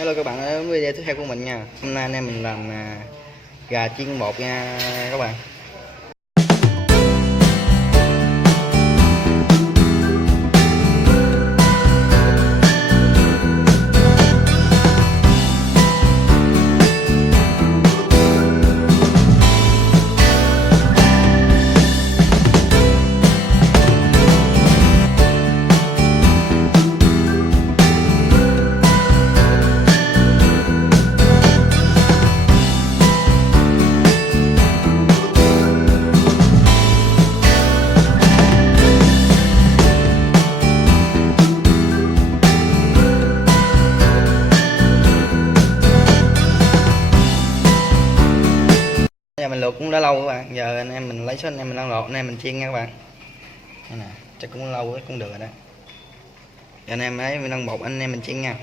Hello các bạn, đến video tiếp theo của mình nha. Hôm nay anh em mình làm gà chiên bột nha các bạn. Giờ mình luộc cũng đã lâu các bạn. Giờ anh em mình lấy số anh em mình đang luộc, anh em mình chiên nha các bạn. Đây nè, chắc cũng lâu cũng được rồi đó. Giờ anh em lấy mình đang bột, anh em mình chiên nha.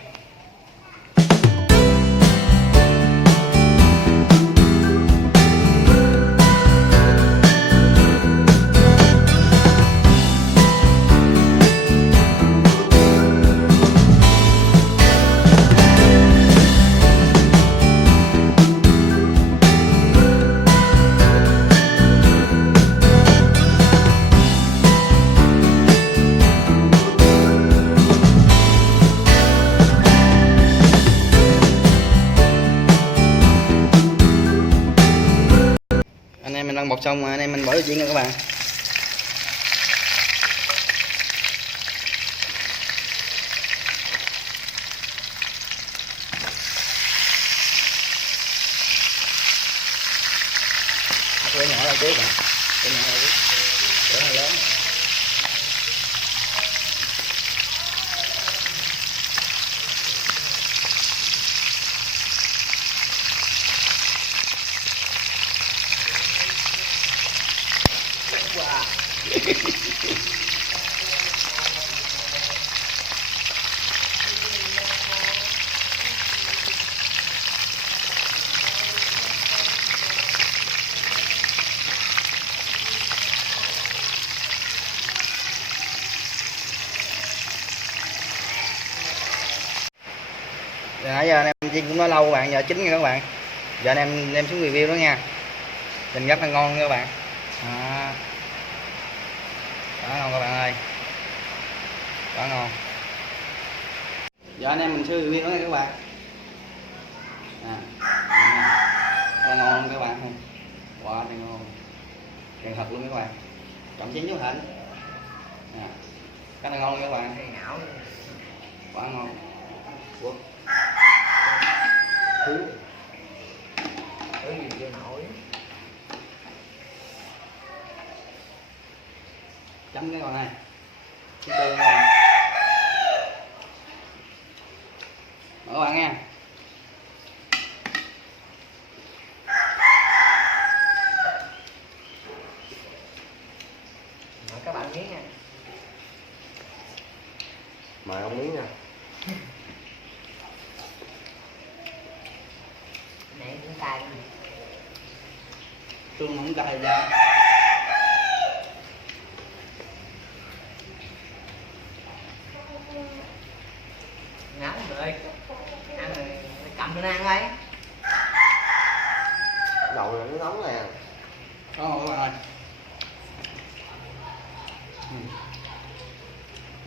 Anh em mình đang bột xong rồi, anh em mình bỏ vô chiên nha các bạn. Cái nhỏ là trước nè, cái nhỏ là trước, cái này lớn. Wow. Nãy giờ anh em chiên cũng nói lâu các bạn, giờ chín nha các bạn. Giờ anh em đem xuống review đó nha. Nhìn rất là ngon nha các bạn. Quá ngon các bạn ơi, quá ngon. Giờ anh em mình sẽ review đó nha các bạn. Quá ngon luôn các bạn. Quá ngon, càng thật luôn các bạn. Chậm chín chú Thịnh. Rất là ngon luôn các bạn. Quá ngon. Thứ gì chưa nổi. Chấm cái con này. Thứ tư các bạn. Mở các bạn nha. Mời các bạn miếng nha. Mời ông miếng nha. Này cũng cay. Tương không cay ra. Ngáo rồi. Ăn rồi cầm lên ăn thôi. Đầu là nó nóng nè. Có các bạn ơi.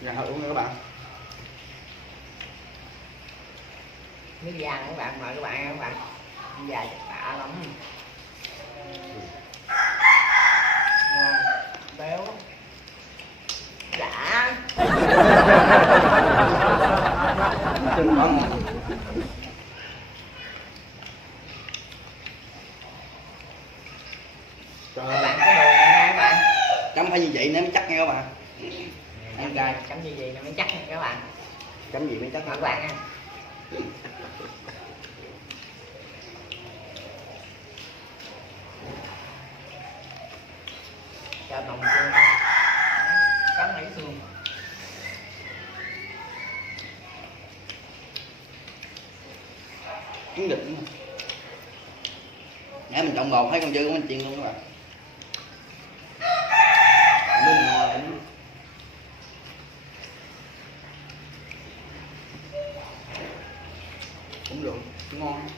Giờ thật luôn nha các bạn. Nước vàng các bạn, mời các bạn nha các bạn. Dài bạ lắm. Ngon, béo. Đã. Tương quá ngon. Các bạn có đồ này nha các bạn. Chấm phải như vậy nó mới chắc nha các bạn. Ăn cay. Chấm gì gì nó mới chắc nha các bạn. Chấm gì mới chắc Mời các bạn nha. Cho bồng xương. Cắn lấy xương. Trứng vịt nữa. Nãy mình trộn bột thấy con dư của mình chiên luôn các bạn. Nước ngon lắm. cũng được, ngon.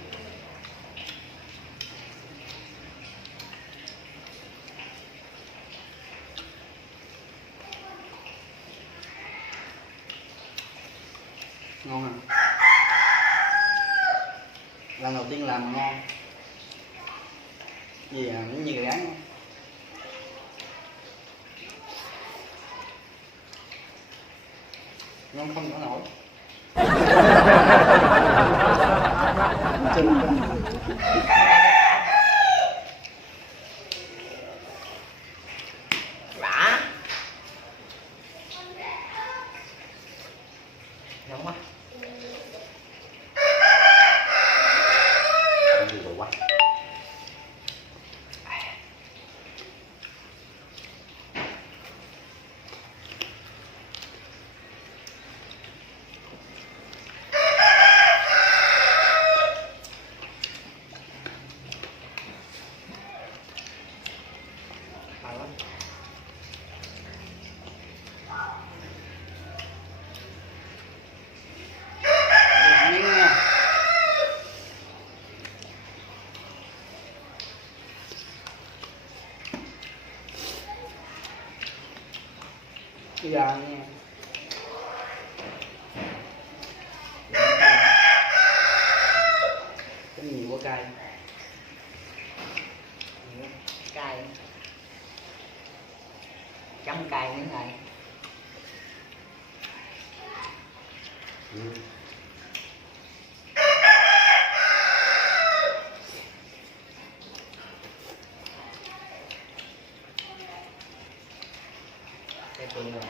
Ngon à. Lần đầu tiên làm mà ngon. Gì à, nó như gà rán. Ngon không có nổi. Đã. Đúng không? Gì rồi quá. Phải lắm. Miếng nha. Bây giờ nha. Cái nhiều quá cay. Cay. Chấm cay nữa này. Ừ. Cái tương rồi.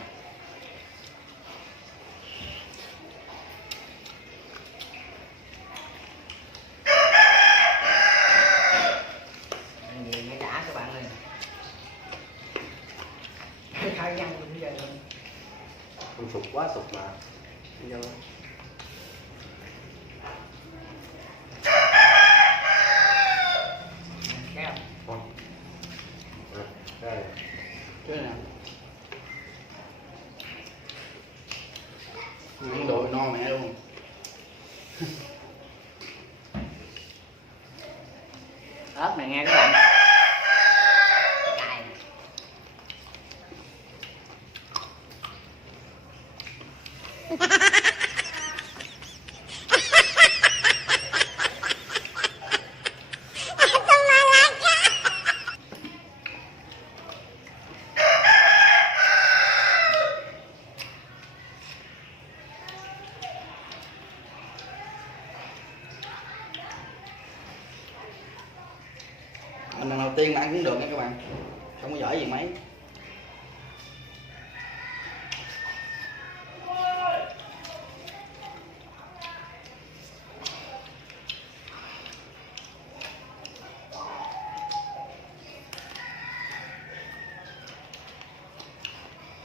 Ăn gì mới đã các bạn ơi. Thời gian cũng vậy luôn. Không sụp quá sụp mà. Đi đâu đó. Kéo. Không. Đây. Chứ nè. Ăn đồ no mẹ luôn. Ớt này nghe các bạn. Cay. Mình lần đầu tiên mà ăn cũng được nha các bạn. Không có giỏi gì mấy.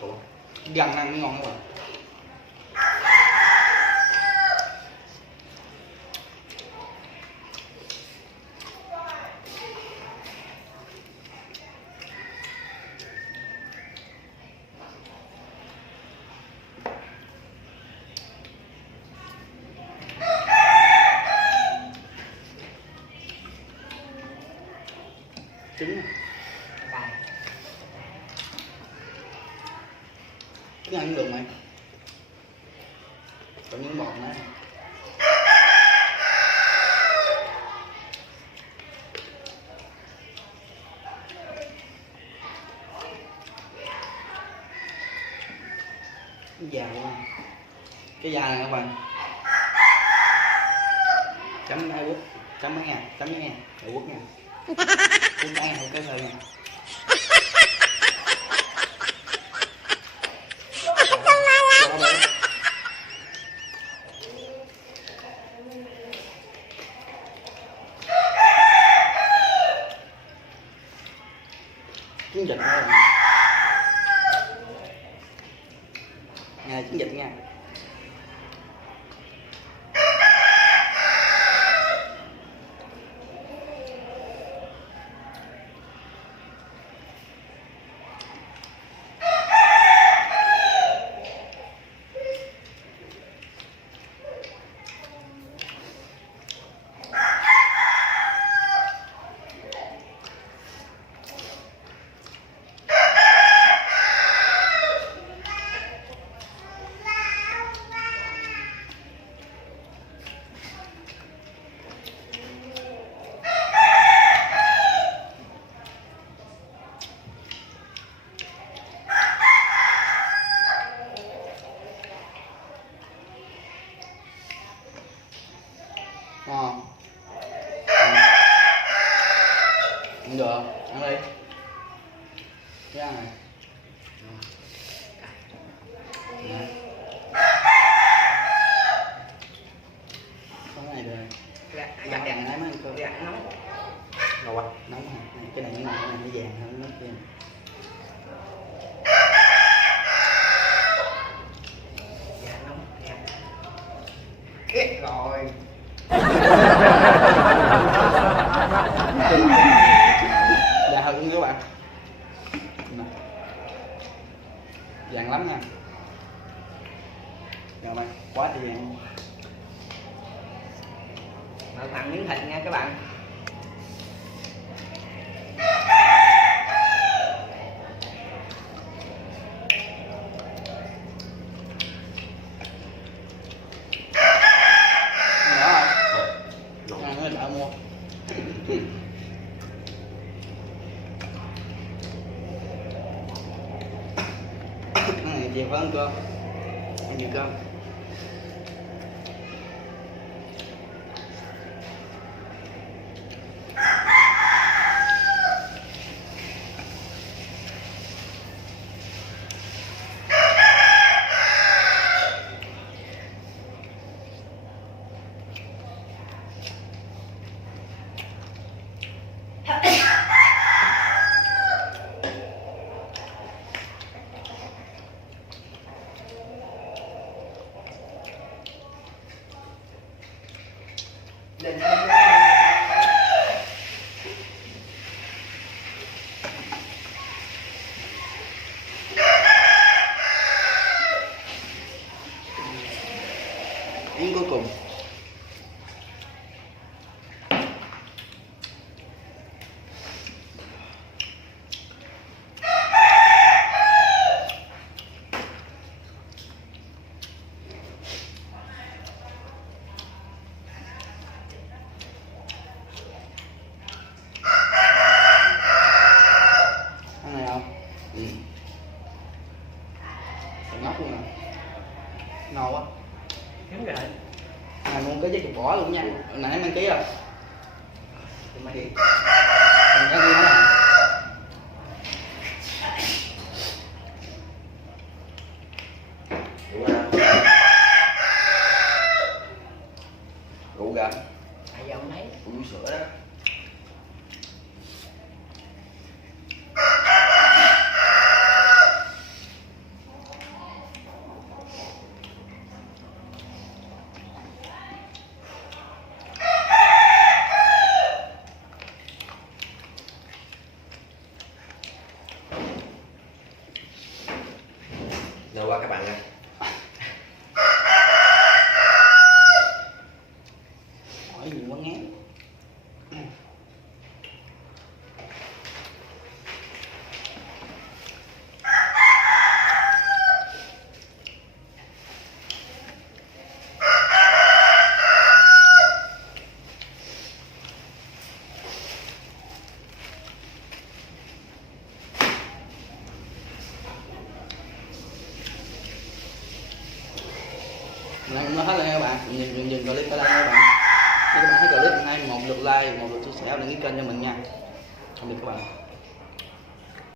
Ủa. Gần ăn mới ngon các bạn. Trứng. Cay. Trứng ăn cũng được mày. Còn những bọt nữa. Cái da luôn. Cái da này các bạn. Chấm ai quất. Chấm mấy nha. Chấm mấy nha. Rồi quất nha. Quất cái không cái thôi nha. Trứng vịt nữa. Nha, trứng vịt nha. Ngon. Không được, ăn đi. Cái ăn này. Nè. Có cái này được. Dạ, Ngon, dạ, này lấy mấy ăn cơm. dạ, nóng. Ngon quá. Nóng hả? Này, cái này nó ngon, cái này nó vàng hơn nó kia. Dạ, nóng. Dạ. Chết rồi. Dạ hơn các bạn. Nè. Vàng lắm nha. Rồi mày, quá thì vàng. Mở thằng miếng thịt nha các bạn. Nhỏ Ngon. không? Ăn nó đỡ mua. Cái này chiều phải ăn cơm. Ăn nhiều cơm. Đừng Miếng cuối cùng. Ăn này không? Ừ. Còn ngóc luôn nè. Ngon quá. đúng rồi. Này luôn cái dây bỏ luôn nha. Hồi nãy mang ký rồi. Tụi mày đi. Còn cái gì nữa nè. Đúng rồi. Rượu gà. Tại giờ ông thấy. Uống sữa đó. Rồi qua các bạn ơi. Hỏi gì quá ngán. Này cũng hết rồi nha các bạn, dừng clip ở đây nha các bạn. Nếu các bạn thấy clip hôm nay một lượt like, một lượt chia sẻ, đăng ký kênh cho mình nha. Tạm biệt các bạn.